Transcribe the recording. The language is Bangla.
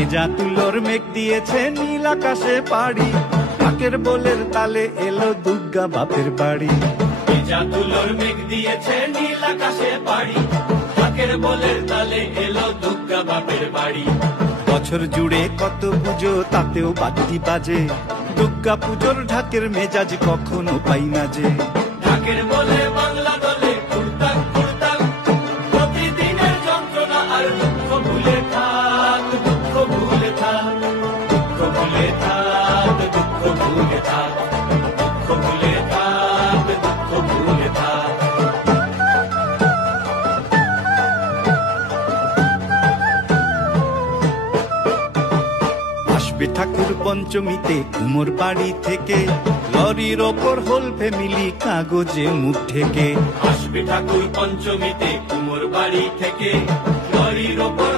ভেজা তুলোর মেঘ দিয়েছে নীল আকাশে পাড়ি, ঢাকের বোলের তালে এলো দুর্গা বাপের বাড়ি। ভেজা তুলোর মেঘ দিয়েছে নীল আকাশে পাড়ি, ঢাকের বোলের তালে এলো দুর্গা বাপের বাড়ি। বছর জুড়ে কত পুজো তাতেও বাদ্যি বাজে, দুর্গা পুজোর ঢাকের মেজাজ কখনো পাই না যে। ঢাকের বলে বাংলা দলে কুড়তাক কুড়তাক, প্রতিদিনের যন্ত্রণা আর দুঃখ ভুলে থাক, দুঃখ ভুলে থাক, দুঃখ ভুলে থাক, দুঃখ ভুলে থাক, দুঃখ ভুলে থাক, দুঃখ ভুলে থাক। আসবে ঠাকুর পঞ্চমীতে কুমোর বাড়ি থেকে, লরির ওপর হোল ফ্যামিলি কাগজে মুখ ঢেকে। আসবে ঠাকুর পঞ্চমীতে কুমোর বাড়ি থেকে, লরির ওপর